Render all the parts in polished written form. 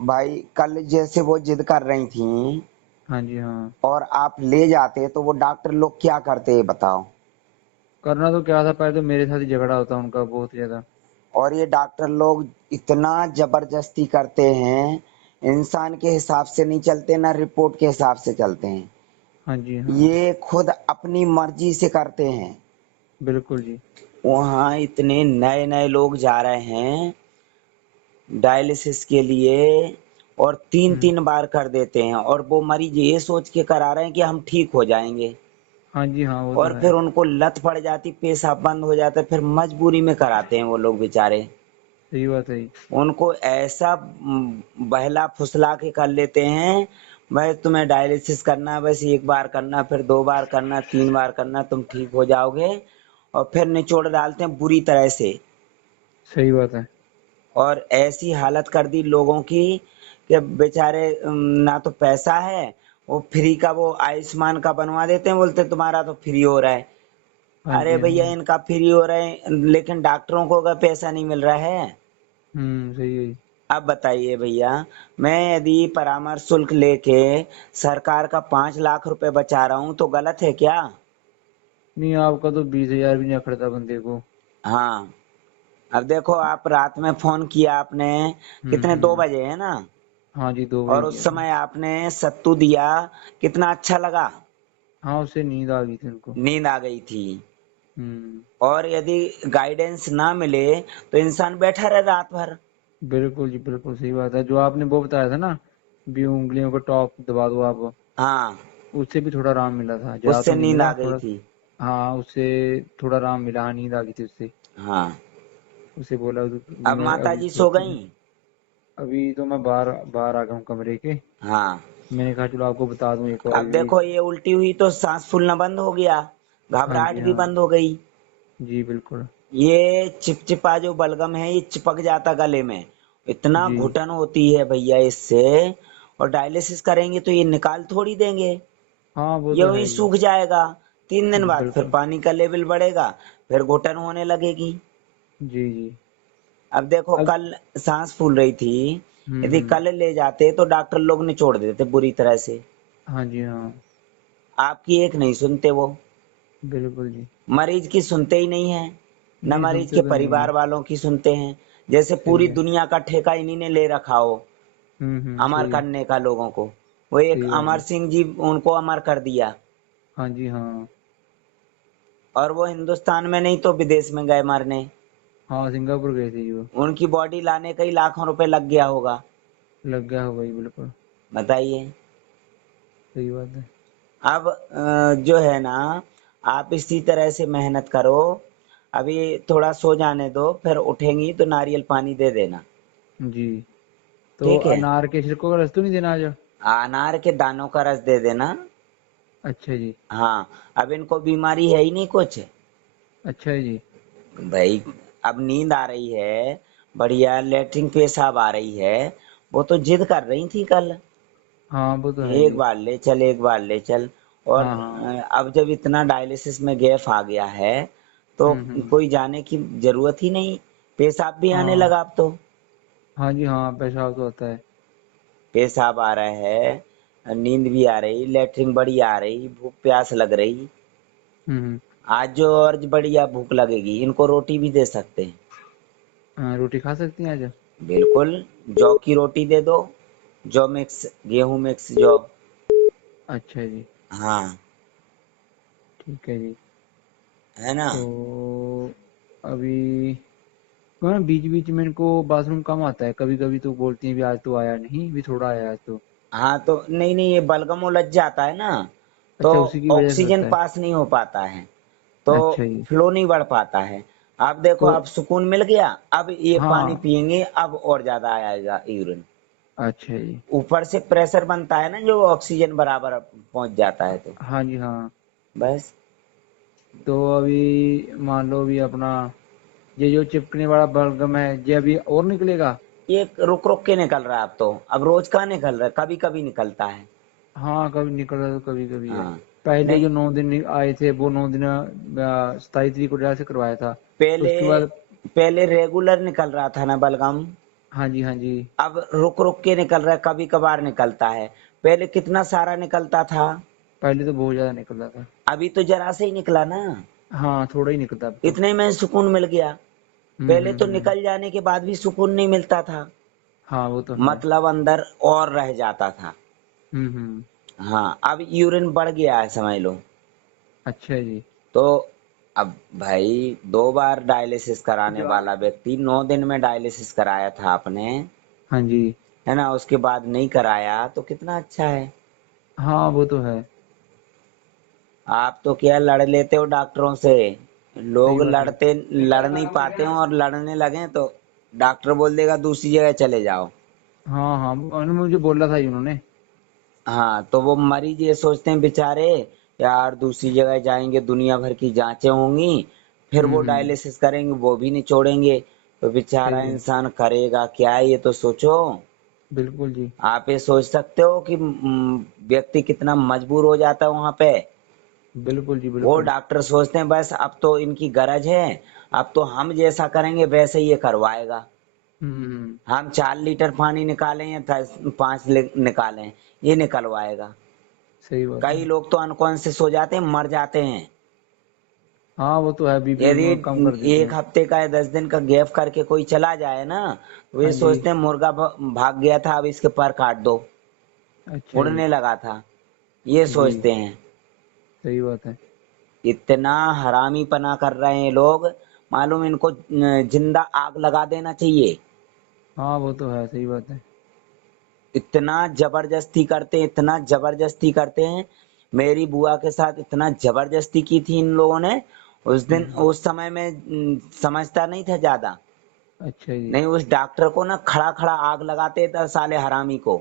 भाई कल जैसे वो जिद कर रही थी हाँ जी, हाँ। और आप ले जाते तो वो डॉक्टर लोग क्या करते बताओ। करना तो क्या था, पहले तो मेरे साथ ही झगड़ा होता उनका बहुत ज्यादा। और ये डॉक्टर लोग इतना जबरदस्ती करते हैं, इंसान के हिसाब से नहीं चलते ना रिपोर्ट के हिसाब से चलते हैं। हाँ जी, हाँ। ये खुद अपनी मर्जी से करते हैं। बिल्कुल जी। वहाँ इतने नए नए लोग जा रहे हैं डायलिसिस के लिए और तीन हम्म। तीन बार कर देते हैं और वो मरीज ये सोच के करा रहे हैं कि हम ठीक हो जाएंगे। हाँ जी, हाँ, वो तो और है। फिर उनको लत पड़ जाती, पेशाब बंद हो जाता है, फिर मजबूरी में कराते हैं वो लोग बेचारे। सही बात है जी। उनको ऐसा बहला फुसला के कर लेते हैं, भाई तुम्हें डायलिसिस करना है, बस एक बार करना, फिर दो बार करना, तीन बार करना, तुम ठीक हो जाओगे। और फिर निचोड़ डालते हैं बुरी तरह से। सही बात है। और ऐसी हालत कर दी लोगों की कि बेचारे ना तो पैसा है, वो फ्री का वो आयुष्मान का बनवा देते हैं, बोलते तुम्हारा तो फ्री हो रहा है। हाँ अरे जी, भैया हाँ। इनका फ्री हो रहा है लेकिन डॉक्टरों को का पैसा नहीं मिल रहा है। सही है जी। अब बताइए भैया, मैं यदि परामर्श शुल्क लेके सरकार का 5 लाख रुपए बचा रहा हूँ तो गलत है क्या? नहीं, आपका तो 20,000 भी नहीं अखड़ता बंदे को। हाँ। अब देखो आप रात में फोन किया आपने, कितने 2 बजे है ना? हाँ जी, 2 बजे और उस किया था। समय आपने सत्तू दिया, कितना अच्छा लगा। हाँ, उससे नींद आ गई थी उनको। नींद आ गई थी। हम्म। और यदि गाइडेंस ना मिले तो इंसान बैठा रहे रात भर। बिल्कुल जी, बिल्कुल सही बात है। जो आपने वो बताया था ना, भी उंगलियों को टॉप दबा दो आप, हाँ, उससे भी थोड़ा आराम मिला था, ज्यादा उससे तो नहीं नींद आ मिला गई थोड़ा। थी। हाँ, उससे थोड़ा आराम मिला। हाँ, नींद आ गई थी उससे। हाँ। उसे बोला अब मैं माता अभी जी सो सत्तू गई। से। अभी तो मैं बाहर बाहर आ गया हूँ कमरे के। हाँ। मैंने कहा चलो आपको बता दूं एक और अब भी। देखो ये उल्टी हुई तो सांस फूलना बंद हो गया, हाँ जी, घबराहट भी हाँ। बंद हो गई। जी बिल्कुल। ये चिपचिपा जो बलगम है ये चिपक जाता गले में, इतना जी। घुटन होती है भैया इससे। और डायलिसिस करेंगे तो ये निकाल थोड़ी देंगे, हाँ, वो ये तो वही है ही। सूख जाएगा। 3 दिन बाद फिर बिल्कुल। पानी का लेवल बढ़ेगा, फिर घुटन होने लगेगी। जी जी। अब देखो अब। कल सांस फूल रही थी, यदि हम्म। कल ले जाते तो डॉक्टर लोग निचोड़ देते बुरी तरह से। हाँ जी, हाँ। आपकी एक नहीं सुनते वो, बिल्कुल जी। मरीज की सुनते ही नहीं है, न नहीं, मरीज के सुनते तो नहीं परिवार है। वालों की सुनते हैं। जैसे सही पूरी है। दुनिया का ठेका इन्हीं ने ले रखा हो अमर सही है। करने का लोगों को। वो एक सही बात अमर है। सिंह जी उनको अमर कर दिया। हाँ जी, हाँ। और वो हिंदुस्तान में नहीं तो विदेश में गए मरने। हाँ, सिंगापुर गए थे जी वो। उनकी बॉडी लाने का ही लाखों रुपए लग गया होगा। लग गया होगा जी, बिल्कुल। बताइए। सही बात है। अब जो है ना, आप इसी तरह से मेहनत करो। अभी थोड़ा सो जाने दो, फिर उठेंगी तो नारियल पानी दे देना। जी। तो ठीक है। अनार के छिलकों का रस तो नहीं देना आज? अनार के दानों का रस दे देना। अच्छा जी। हाँ। अब इनको बीमारी है ही नहीं कुछ। अच्छा है जी। भाई अब नींद आ रही है, बढ़िया लेटरिन पेशाब आ रही है, वो तो जिद कर रही थी कल, हाँ, वो तो है एक जी। बार ले चल, एक बार ले चल। और हाँ, हाँ। अब जब इतना डायलिसिस में गैप आ गया है तो हम्म। कोई जाने की जरूरत ही नहीं, पेशाब भी आने हाँ। लगा अब तो। हाँ जी, हाँ, पेशाब तो होता है। पेशाब आ रहा है, नींद भी आ रही, लेटरिन बड़ी आ रही, भूख प्यास लग रही। हम्म। आज जो और बढ़िया भूख लगेगी, इनको रोटी भी दे सकते हैं। हाँ, रोटी खा सकती हैं आज? बिल्कुल, जौ की रोटी दे दो, जौ मिक्स, गेहूं मिक्स जौ। अच्छा जी। हाँ। ठीक है जी। है ना? तो अभी ना बीच बीच में इनको बाथरूम कम आता है, कभी कभी तो बोलती हैं भी आज तो आया नहीं, भी थोड़ा आया आज तो। हाँ तो नहीं नहीं, ये बलगम उलझ जाता है ना, तो अच्छा, उसी की वजह से ऑक्सीजन होता है। पास नहीं हो पाता है, तो अच्छा जी। फ्लो नहीं बढ़ पाता है। आप देखो तो अब सुकून मिल गया, अब ये पानी हाँ। पिएंगे अब और ज्यादा आएगा यूरिन। अच्छा जी। ऊपर से प्रेशर बनता है ना जो ऑक्सीजन बराबर पहुंच जाता है तो हाँ जी, हाँ। बस। तो अभी मान लो भी अपना ये जो चिपकने वाला बलगम है, ये अभी और निकलेगा? ये रुक रुक के निकल रहा है अब तो, अब रोज कहाँ निकल रहा है, कभी कभी निकलता है। हाँ, कभी निकल रहा है तो कभी कभी है। हाँ। पहले नहीं, जो 9 दिन आए थे वो 9 दिन 27 तारीख को जहाँ से करवाया था। पहले उसके बाद। पहले रेगुलर निकल रहा था ना बलगम, हाँ जी, हाँ जी। अब रुक रुक के निकल रहा है, कभी कभार निकलता है। पहले कितना सारा निकलता था, पहले तो बहुत ज़्यादा निकलता था। अभी तो जरा से ही निकला ना। हाँ, थोड़ा ही निकलता अब तो। इतने में सुकून मिल गया। पहले तो निकल जाने के बाद भी सुकून नहीं मिलता था, हाँ, वो तो है। मतलब अंदर और रह जाता था। हुँ, हुँ। हाँ, अब यूरिन बढ़ गया है समझ लो। अच्छा जी। तो अब भाई 2 बार डायलिसिस कराने वाला व्यक्ति 9 दिन में डायलिसिस कराया था आपने, हाँ जी। है ना, उसके बाद नहीं कराया तो कितना अच्छा है। हाँ, वो तो है। आप तो क्या लड़ लेते हो डॉक्टरों से, सही लोग बात है। लड़ नहीं पाते हैं, और लड़ने लगे तो डॉक्टर बोल देगा दूसरी जगह चले जाओ। हाँ, हाँ, उन्होंने मुझे बोला था ही उन्होंने। हाँ, तो वो मरीज ये सोचते हैं बेचारे, यार दूसरी जगह जाएंगे दुनिया भर की जांचें होंगी, फिर हुँ, वो हुँ। डायलिसिस करेंगे वो भी नहीं छोड़ेंगे, तो बेचारा सही है। इंसान करेगा क्या, ये तो सोचो। बिल्कुल जी। आप ये सोच सकते हो कि व्यक्ति कितना मजबूर हो जाता है वहां पे। बिल्कुल जी, वो बिल्कुल। डॉक्टर सोचते हैं बस अब तो इनकी गरज है, अब तो हम जैसा करेंगे वैसे ही ये करवाएगा। हुँ, हुँ। हम 4 लीटर पानी निकालें या 5 निकालें, ये निकलवाएगा। सही बात कई है। लोग तो अनकॉन्शियस हो जाते हैं, मर जाते हैं। हाँ, वो तो है, बीपी यदि उन्होंने कम कर देते 1 हफ्ते का या 10 दिन का गैप करके कोई चला जाए ना, तो ये हाँ जी। सोचते हैं मुर्गा भाग गया था, अब इसके पर काट दो, अच्छा जी। उड़ने लगा था, ये जी, सोचते हैं। सही बात है। इतना हरामीपना कर रहे हैं ये लोग, मालूम इनको जिंदा आग लगा देना चाहिए। हाँ, वो तो है, सही बात है। इतना जबरदस्ती करते हैं, इतना जबरदस्ती करते हैं। मेरी बुआ के साथ इतना जबरदस्ती की थी इन लोगों ने, उस दिन हुँ। उस समय में समझता नहीं था ज्यादा। अच्छा जी। नहीं, उस डॉक्टर को ना खड़ा खड़ा आग लगाते थे साले हरामी को।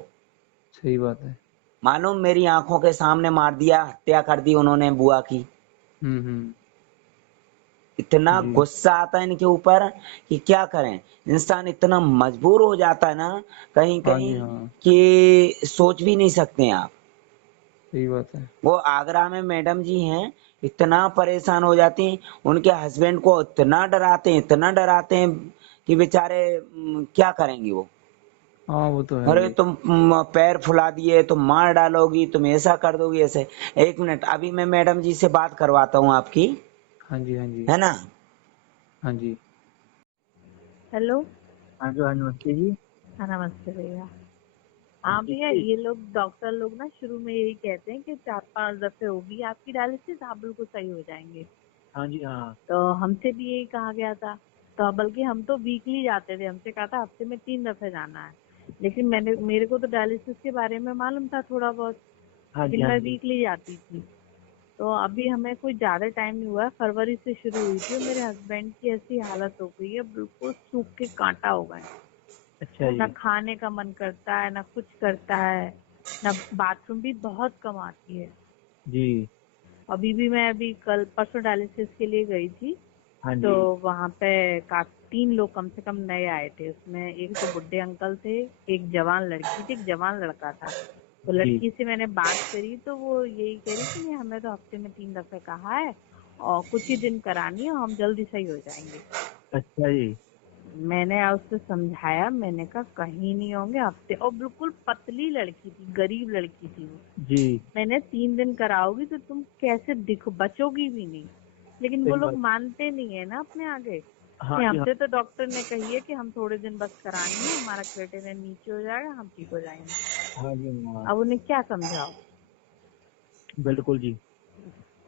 सही बात है। मालूम मेरी आंखों के सामने मार दिया, हत्या कर दी उन्होंने बुआ की। हुँ, हुँ। इतना जी। गुस्सा आता है इनके ऊपर कि क्या करें। इंसान इतना मजबूर हो जाता है ना, कहीं हाँ कहीं जी, हाँ। कि सोच भी नहीं सकते हैं आप। सही बात है। वो आगरा में मैडम जी हैं, इतना परेशान हो जाती हैं, उनके हस्बैंड को इतना डराते हैं कि बेचारे क्या करेंगे वो। हाँ, वो तो है अरे ही। तुम पैर फुला दिए, तुम मार डालोगी, तुम ऐसा कर दोगी ऐसे। 1 मिनट, अभी मैं मैडम जी से बात करवाता हूँ आपकी, हाँ जी, हाँ जी। है ना। हाँ जी। हेलो। हाँ जी, हाँ, नमस्ते जी। हाँ, नमस्ते भैया। हाँ हाँ जी, भैया, ये लोग डॉक्टर लोग ना शुरू में यही कहते हैं कि 4-5 दफे होगी आपकी डायलिसिस, आप बिल्कुल सही हो जाएंगे। हाँ जी, हाँ। तो हमसे भी यही कहा गया था। तो बल्कि हम तो वीकली जाते थे, हमसे कहा था हफ्ते में 3 दफे जाना है। लेकिन मेरे को तो डायलिसिस के बारे में मालूम था थोड़ा बहुत, हाँ जी, लेकिन हाँ मैं जी। वीकली जाती थी। तो अभी हमें कोई ज्यादा टाइम नहीं हुआ है, फरवरी से शुरू हुई थी और मेरे हस्बैंड की ऐसी हालत हो गई है, बिल्कुल सूख के कांटा हो गए। अच्छा ना जी। खाने का मन करता है, ना कुछ करता है, ना बाथरूम भी बहुत कम आती है। जी। अभी कल परसों डायलिसिस के लिए गई थी, हाँ तो जी। वहाँ पे 3 लोग कम से कम नए आए थे। उसमें एक तो बुड्ढे अंकल थे, एक जवान लड़की थी, एक जवान लड़का था। तो जी। लड़की से मैंने बात करी तो वो यही कह रही थी, नहीं हमें तो हफ्ते में 3 दफे कहा है और कुछ ही दिन करानी है, हम जल्दी सही हो जाएंगे। अच्छा जी। मैंने उससे समझाया, मैंने कहा कहीं नहीं होंगे हफ्ते, और बिल्कुल पतली लड़की थी, गरीब लड़की थी वो। जी। मैंने 3 दिन कराओगी तो तुम कैसे बचोगी भी नहीं। लेकिन वो सही लोग बात। मानते नहीं है ना अपने आगे, हाँ कि जी, हाँ। हमसे तो डॉक्टर ने कही है कि हम थोड़े दिन बस करानी है, हमारा क्रिएटिनिन नीचे हो जाएगा, हम ठीक हो जाएंगे। हाँ जी, हाँ। अब उन्हें क्या समझाओ। बिल्कुल जी।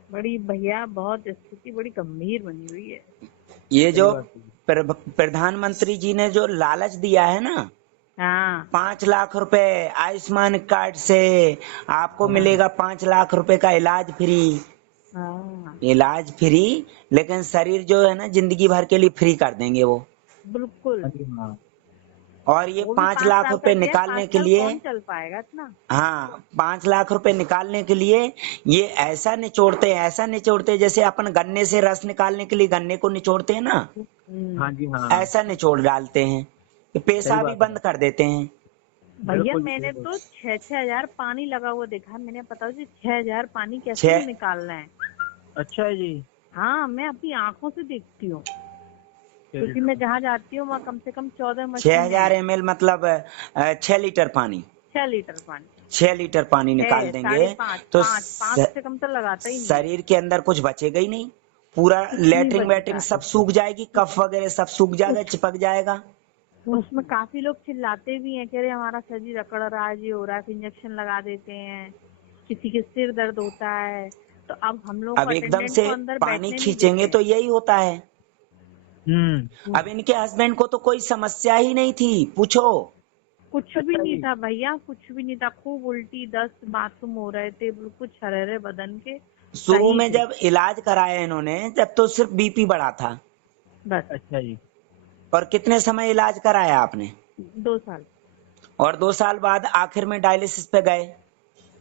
बड़ी भैया, बहुत स्थिति बड़ी गंभीर बनी हुई है। ये सही जो बात है। प्रधानमंत्री जी ने जो लालच दिया है ना, हाँ 5 लाख रुपए आयुष्मान कार्ड से आपको हाँ जी। मिलेगा, 5 लाख रुपए का इलाज फ्री। हाँ, इलाज फ्री, लेकिन शरीर जो है ना जिंदगी भर के लिए फ्री कर देंगे वो। बिल्कुल। हाँ जी, हाँ। और ये वो भी पांच 5 लाख साल का रुपए दिया है, निकालने 5 के साल लिए, कौन चल पाएगा इतना। हाँ 5 लाख रुपए निकालने के लिए ये ऐसा निचोड़ते हैं जैसे अपन गन्ने से रस निकालने के लिए गन्ने को निचोड़ते हैं ना, हाँ जी, हाँ। ऐसा निचोड़ डालते हैं कि सही पेशाब भी बात है। बंद कर देते हैं। भैया बिल्कुल जी, मैंने बिल्कुल। तो 6-6 हजार पानी लगा हुआ देखा है। मैंने बताओ जी, 6 हजार पानी कैसे छह निकालना है। अच्छा है जी। हाँ, मैं अपनी आंखों से देखती हूँ। क्योंकि मैं जहाँ जाती हूँ वहाँ कम से कम 14 मशीन 6000 ml मतलब 6 लीटर पानी, 6 लीटर पानी 6 लीटर पानी निकाल है, देंगे 5.5 तो 5 से कम तो लगाता ही नहीं है। शरीर के अंदर कुछ बचेगा ही नहीं, पूरा कुछ नहीं लेटरिन बचता वेटरिन है। सब सूख जाएगी, कफ वगैरह सब सूख जाएगा, चिपक जाएगा। उसमें काफी लोग चिल्लाते भी हैं, कह रहे हमारा शरीर अकड़ रहा है, ये हो रहा है, फिर इंजेक्शन लगा देते हैं, किसी के सिर दर्द होता है। तो अब हम लोग को अब एकदम अटेंडेंट से को अंदर पानी बैठने नहीं खींचेंगे देते तो हैं। यही होता है। अब इनके हस्बैंड को तो कोई समस्या ही नहीं थी, पूछो। कुछ भी नहीं था भैया, कुछ भी नहीं था, खूब उल्टी दस्त बाथरूम हो रहे थे, बिल्कुल छरेरे बदन के शुरू सही में थे जब इलाज कराया इन्होंने, जब तो सिर्फ बीपी बढ़ा था। बस। अच्छा जी। और कितने समय इलाज कराया आपने? 2 साल। और 2 साल बाद आखिर में डायलिसिस पे गए,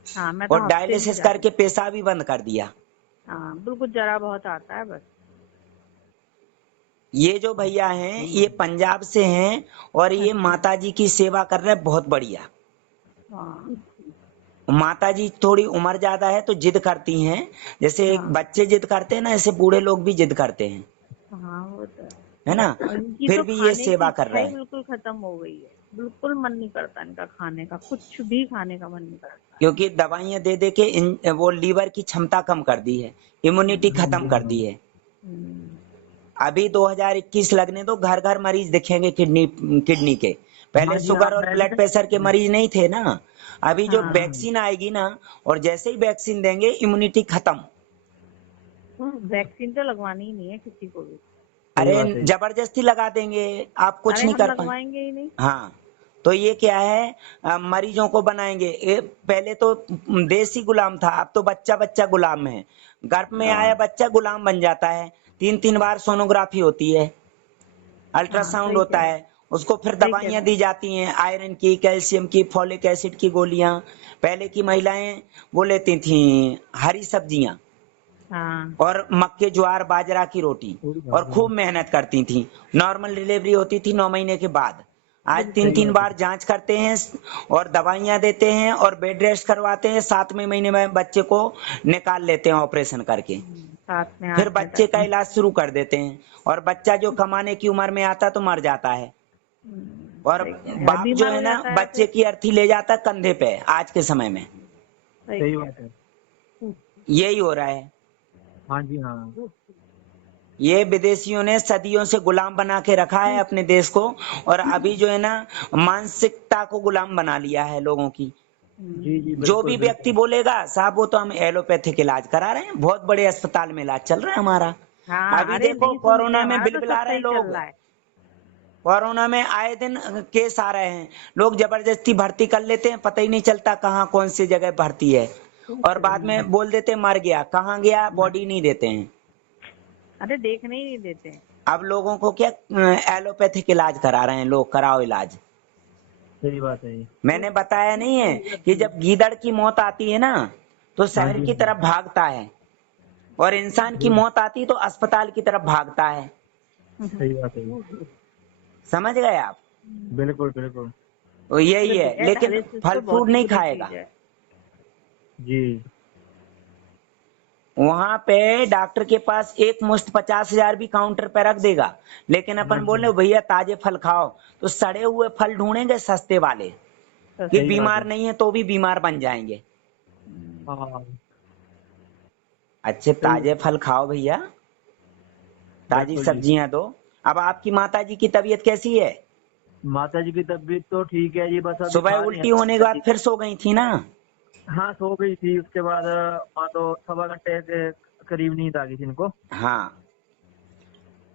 हाँ, मैं और तो हफ्ते में डायलिसिस जा रही करके थी। पेशाब भी बंद कर दिया। हाँ, बिल्कुल जरा बहुत आता है बस। ये जो भैया हैं ये पंजाब से हैं, और ये अच्छा। माता जी की सेवा कर रहे हैं, बहुत बढ़िया। हाँ माता जी थोड़ी उम्र ज्यादा है तो जिद करती हैं, जैसे एक हाँ बच्चे जिद करते हैं ना, ऐसे बूढ़े लोग भी जिद करते हैं, हाँ, वो तो है। है ना। और इनकी फिर तो भी ये खाने की सेवा कर इच्छा रहे ही हैं, बिल्कुल खत्म हो गई है, बिल्कुल मन नहीं करता इनका खाने का, कुछ भी खाने का मन नहीं करता। क्योंकि दवाइयां दे दे के वो लीवर की क्षमता कम कर दी है, इम्यूनिटी हाँ खत्म जी कर हाँ। दी है। हम्म, अभी 2021 लगने दो, घर घर मरीज दिखेंगे किडनी किडनी के। पहले हाँ जी हाँ, शुगर और मैं भी ब्लड प्रेशर के मरीज नहीं थे ना। अभी जो हाँ वैक्सीन आएगी ना, और जैसे ही वैक्सीन देंगे इम्यूनिटी खत्म। वैक्सीन तो लगवानी ही नहीं है किसी को भी। सही अरे बात है जी। जबरदस्ती लगा देंगे, आप कुछ अरे नहीं हम कर पाए। लगवाएंगे ही नहीं। हाँ, तो ये क्या है, मरीजों को बनाएंगे। पहले तो देसी गुलाम था, अब तो बच्चा बच्चा गुलाम है। गर्भ में आया हाँ बच्चा गुलाम बन जाता है। 3 3 बार सोनोग्राफी होती है, हाँ, अल्ट्रासाउंड सही होता कह रहे है, उसको फिर सही कह दवाइयां रहे दी जाती हैं, आयरन की, कैल्शियम की, फॉलिक एसिड की गोलियां। पहले की महिलाएं वो लेती थी हरी सब्जियां, हाँ और मक्के ज्वार बाजरा की रोटी, और खूब मेहनत करती थी। नॉर्मल डिलीवरी होती थी 9 महीने के बाद। आज तीन बिल्कुल। तीन बार जांच करते हैं, और दवाइयां देते हैं, और बेड रेस्ट करवाते हैं। 7वें महीने में बच्चे को निकाल लेते हैं ऑपरेशन करके। साथ में फिर 8 में बच्चे तक। का इलाज शुरू कर देते हैं, और बच्चा जो कमाने की उम्र में आता तो मर जाता है। और सही कह रहे हैं, बाप जो बीमार है हो ना, जाता है बच्चे फिर। की अर्थी ले जाता कंधे पे आज के समय में। सही सही कह बात रहे है। यही हो रहा है। हाँ जी हाँ। ये विदेशियों ने सदियों से गुलाम बना के रखा है अपने देश को, और अभी जो है ना, मानसिकता को गुलाम बना लिया है लोगों की। जी जी, जो बिल्कुल भी व्यक्ति बिल्कुल। बोलेगा साहब वो तो हम एलोपैथिक इलाज करा रहे हैं, बहुत बड़े अस्पताल में इलाज चल रहा है हमारा। हाँ, अभी अरे देखो नहीं सुनते, कोरोना में हमारा बिल तो सब बिला रहे हैं सही चल लोग। रहा है। कोरोना में आए दिन केस आ रहे हैं, लोग जबरदस्ती भर्ती कर लेते हैं, पता ही नहीं चलता कहाँ कौन सी जगह भर्ती है, और बाद में बोल देते मर गया, कहाँ गया बॉडी नहीं देते हैं। अरे देखने ही नहीं देते हैं। अब लोगों को क्या, एलोपैथिक इलाज करा रहे हैं लोग, कराओ इलाज। सही बात है जी। मैंने बताया नहीं है कि जब गीदड़ की मौत आती है ना, तो हाँ शहर जी की तरफ भागता है, और इंसान की हाँ, मौत आती तो अस्पताल की तरफ भागता है। सही बात है जी। समझ गए आप। बिल्कुल बिल्कुल। तो यही अरे है, भैया लेकिन डायलिसिस फल तो बहुत फ्रूट ही नहीं बुरी खाएगा। चीज है। जी। वहां पे डॉक्टर के पास एक मुश्त 50,000 भी काउंटर पे रख देगा, लेकिन हाँ अपन जी बोले भैया ताजे फल खाओ, तो सड़े हुए फल ढूंढेंगे सस्ते वाले, कि सही बात है। बीमार नहीं है तो भी बीमार बन जाएंगे। हाँ अच्छे सही ताजे बात है। फल खाओ भैया, ताजी बिल्कुल जी। सब्जियां दो। अब आपकी माता जी की तबीयत कैसी है? माता जी की तबीयत तो ठीक है जी, बस अभी सुबह खा रही उल्टी हैं होने के बाद मेडिसिन। फिर सो गई थी ना? हाँ सो गई थी, उसके बाद मान लो 1.25 घंटे के करीब नींद आ गई थी इनको। हाँ,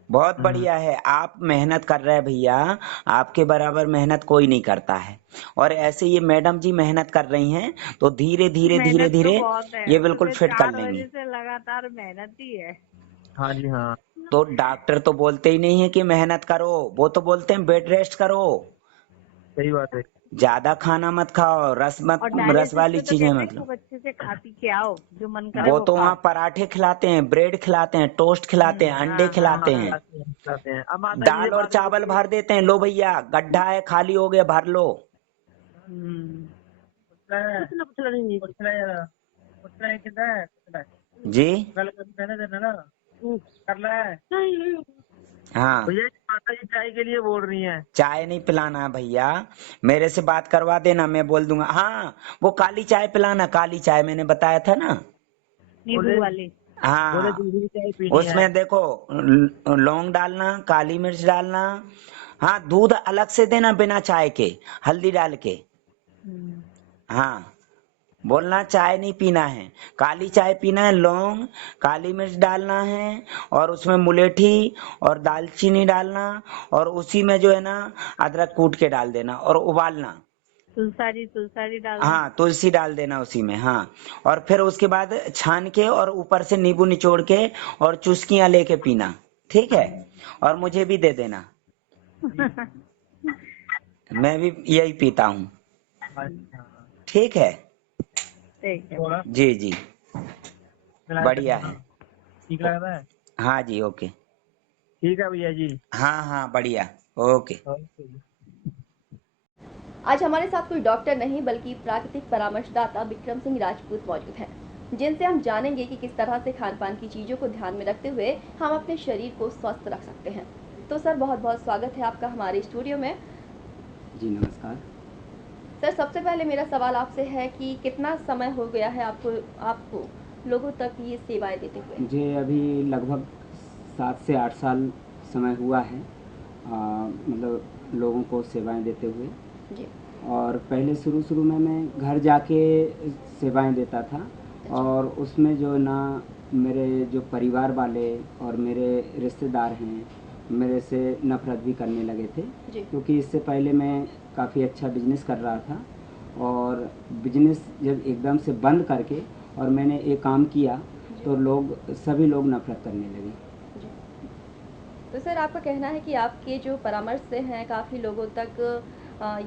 बहुत हम्म। बढ़िया है, आप मेहनत कर रहे हैं भैया, आपके बराबर मेहनत कोई नहीं करता है। और ऐसे ये मैडम जी मेहनत कर रही हैं, तो धीरे धीरे धीरे मेहनत तो धीरे बहुत है, ये बिल्कुल सुबह फिट कर 4 लेंगी। बजे से लगातार मेहनत ही है। हाँ जी हाँ। तो डॉक्टर तो बोलते ही नहीं है कि मेहनत करो, वो तो बोलते हैं बेड रेस्ट करो, सही बात है। ज्यादा खाना मत खाओ, और रस डायलिसिस वाली में तो चीजें कहते हैं मतलब। खूब अच्छे से खा पी के आओ, जो मन करे वो वो तो वहाँ खाओ। पराठे खिलाते हैं, ब्रेड खिलाते हैं, टोस्ट खिलाते हैं, अंडे हाँ हाँ खिलाते हाँ हैं, हाँ। खिलाते हैं। अब माता जी से दाल और बात चावल करोगे। भर देते हैं, लो भैया गड्ढा है खाली हो गया भर लो। हम्म, जी, गल कहने देना ना कर ले। हाँ, भैया जी माता जी चाय के लिए बोल रही हैं। चाय नहीं पिलाना भैया, मेरे से बात करवा देना, मैं बोल दूंगा। हाँ, वो काली चाय पिलाना, काली चाय मैंने बताया था ना। नींबू बोले वाली। बोले हाँ, दूसरी चाय पीनी है। उसमें देखो लौंग डालना, काली मिर्च डालना। हाँ, दूध अलग से देना बिना चाय के, हल्दी डाल के। हम्म, हाँ, बोलना चाय नहीं पीना है, काली चाय पीना है। लौंग, काली मिर्च डालना है, और उसमें मुलेठी और दालचीनी डालना, और उसी में जो है ना अदरक कूट के डाल देना और उबालना। तुलसारी तुलसारी डाल दूं? हाँ, तुलसी डाल देना उसी में। हाँ, और फिर उसके बाद छान के और ऊपर से नींबू निचोड़ के और चुस्कियां लेके पीना, ठीक है? और मुझे भी दे देना, मैं भी यही पीता हूँ। अच्छा, ठीक है? ठीक है। थोड़ा जी जी, मिला के बढ़िया देखना, है। ठीक ओ- लगता है। हाँ जी, ओके। ठीक है भैया जी। हाँ हाँ, बढ़िया, ओके। ओके जी। आज हमारे साथ कोई डॉक्टर नहीं बल्कि प्राकृतिक परामर्शदाता विक्रम सिंह राजपूत मौजूद हैं, जिनसे हम जानेंगे कि किस तरह से खान पान की चीज़ों को ध्यान में रखते हुए हम अपने शरीर को स्वस्थ रख सकते हैं। तो सर, बहुत बहुत स्वागत है आपका हमारे स्टूडियो में। जी नमस्कार। सर, सबसे पहले मेरा सवाल आपसे है कि कितना समय हो गया है आपको लोगों तक ये सेवाएं देते हुए? मुझे अभी लगभग 7 से 8 साल समय हुआ है, मतलब लोगों को सेवाएं देते हुए। जी। और पहले शुरू में मैं घर जाके सेवाएं देता था, और उसमें जो ना मेरे जो परिवार वाले और मेरे रिश्तेदार हैं मेरे से नफ़रत भी करने लगे थे, जी। क्योंकि इससे पहले मैं काफ़ी अच्छा बिजनेस कर रहा था, और बिजनेस जब एकदम से बंद करके और मैंने एक काम किया तो सभी लोग नफ़रत करने लगे। जी। तो सर, आपका कहना है कि आपके जो परामर्श से हैं काफ़ी लोगों तक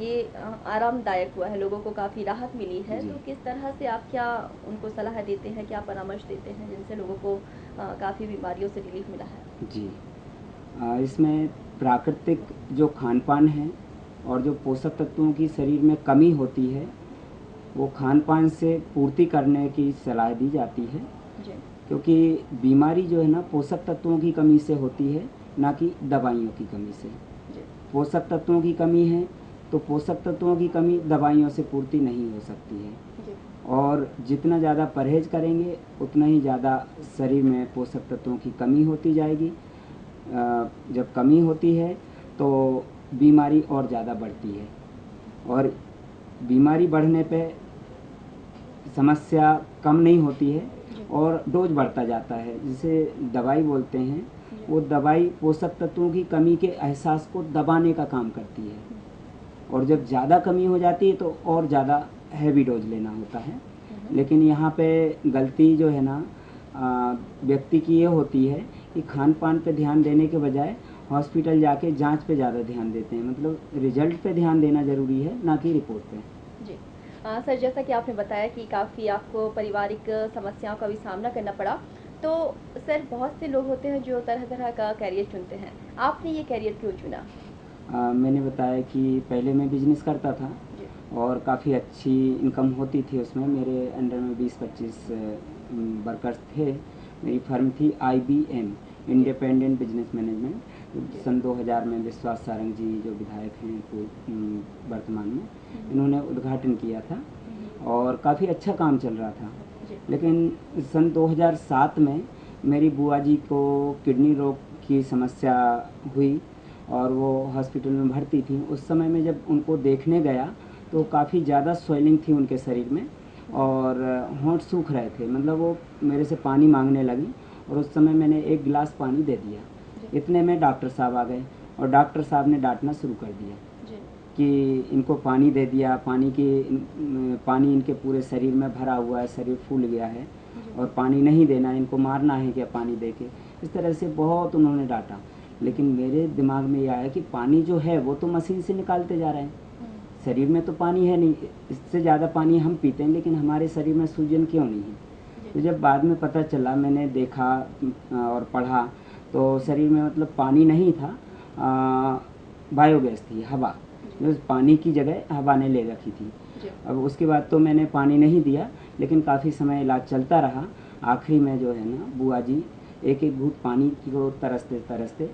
ये आरामदायक हुआ है, लोगों को काफ़ी राहत मिली है। जी। तो किस तरह से आप क्या उनको सलाह देते हैं, क्या परामर्श देते हैं जिनसे लोगों को काफ़ी बीमारियों से रिलीफ मिला है? जी, इसमें प्राकृतिक जो खान पान है और जो पोषक तत्वों की शरीर में कमी होती है वो खान पान से पूर्ति करने की सलाह दी जाती है, जी। क्योंकि बीमारी जो है ना पोषक तत्वों की कमी से होती है, ना कि दवाइयों की कमी से। जी। पोषक तत्वों की कमी है तो पोषक तत्वों की कमी दवाइयों से पूर्ति नहीं हो सकती है, जी। और जितना ज़्यादा परहेज करेंगे उतना ही ज़्यादा शरीर में पोषक तत्वों की कमी होती जाएगी। जब कमी होती है तो बीमारी और ज़्यादा बढ़ती है, और बीमारी बढ़ने पे समस्या कम नहीं होती है और डोज बढ़ता जाता है, जिसे दवाई बोलते हैं। वो दवाई पोषक तत्वों की कमी के एहसास को दबाने का काम करती है, और जब ज़्यादा कमी हो जाती है तो और ज़्यादा हैवी डोज लेना होता है। लेकिन यहाँ पे गलती जो है ना व्यक्ति की ये होती है कि खान पान पे ध्यान देने के बजाय हॉस्पिटल जाके जांच पे ज़्यादा ध्यान देते हैं। मतलब रिजल्ट पे ध्यान देना ज़रूरी है, ना कि रिपोर्ट पे। जी। सर, जैसा कि आपने बताया कि काफ़ी आपको पारिवारिक समस्याओं का भी सामना करना पड़ा, तो सर बहुत से लोग होते हैं जो तरह तरह का कैरियर चुनते हैं, आपने ये कैरियर क्यों चुना? मैंने बताया कि पहले मैं बिजनेस करता था और काफ़ी अच्छी इनकम होती थी उसमें। मेरे अंडर में 20-25 वर्कर्स थे। मेरी फर्म थी IBM, इंडिपेंडेंट बिजनेस मैनेजमेंट। सन 2000 में विश्वास सारंग जी जो विधायक हैं वर्तमान में, इन्होंने उद्घाटन किया था और काफ़ी अच्छा काम चल रहा था। लेकिन सन 2007 में मेरी बुआ जी को किडनी रोग की समस्या हुई और वो हॉस्पिटल में भर्ती थी। उस समय में जब उनको देखने गया तो काफ़ी ज़्यादा स्वेलिंग थी उनके शरीर में और होंठ सूख रहे थे। मतलब वो मेरे से पानी मांगने लगी और उस समय मैंने एक गिलास पानी दे दिया। इतने में डॉक्टर साहब आ गए और डॉक्टर साहब ने डांटना शुरू कर दिया कि इनको पानी दे दिया, पानी इनके पूरे शरीर में भरा हुआ है, शरीर फूल गया है और पानी नहीं देना, इनको मारना है क्या पानी दे के। इस तरह से बहुत उन्होंने डांटा। लेकिन मेरे दिमाग में ये आया कि पानी जो है वो तो मशीन से निकालते जा रहे हैं, शरीर में तो पानी है नहीं, इससे ज़्यादा पानी हम पीते हैं, लेकिन हमारे शरीर में सूजन क्यों नहीं है। तो जब बाद में पता चला, मैंने देखा और पढ़ा तो शरीर में मतलब पानी नहीं था, बायोगैस थी, हवा, जो पानी की जगह हवा ने ले रखी थी। अब उसके बाद तो मैंने पानी नहीं दिया, लेकिन काफ़ी समय इलाज चलता रहा। आखिरी में जो है ना बुआ जी एक एक घूंट पानी को तरसते तरसते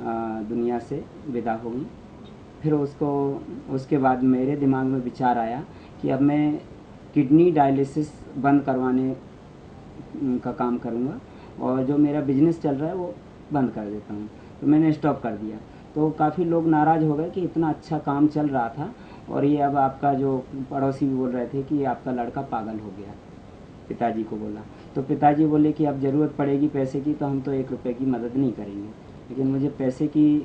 दुनिया से विदा हो गई। फिर उसके बाद मेरे दिमाग में विचार आया कि अब मैं किडनी डायलिसिस बंद करवाने का काम करूँगा और जो मेरा बिजनेस चल रहा है वो बंद कर देता हूँ। तो मैंने स्टॉप कर दिया। तो काफ़ी लोग नाराज़ हो गए कि इतना अच्छा काम चल रहा था और ये अब आपका जो पड़ोसी भी बोल रहे थे कि आपका लड़का पागल हो गया। पिताजी को बोला तो पिताजी बोले कि अब ज़रूरत पड़ेगी पैसे की तो हम तो 1 रुपये की मदद नहीं करेंगे। लेकिन मुझे पैसे की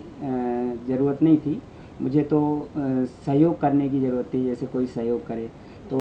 ज़रूरत नहीं थी, मुझे तो सहयोग करने की ज़रूरत थी, जैसे कोई सहयोग करे।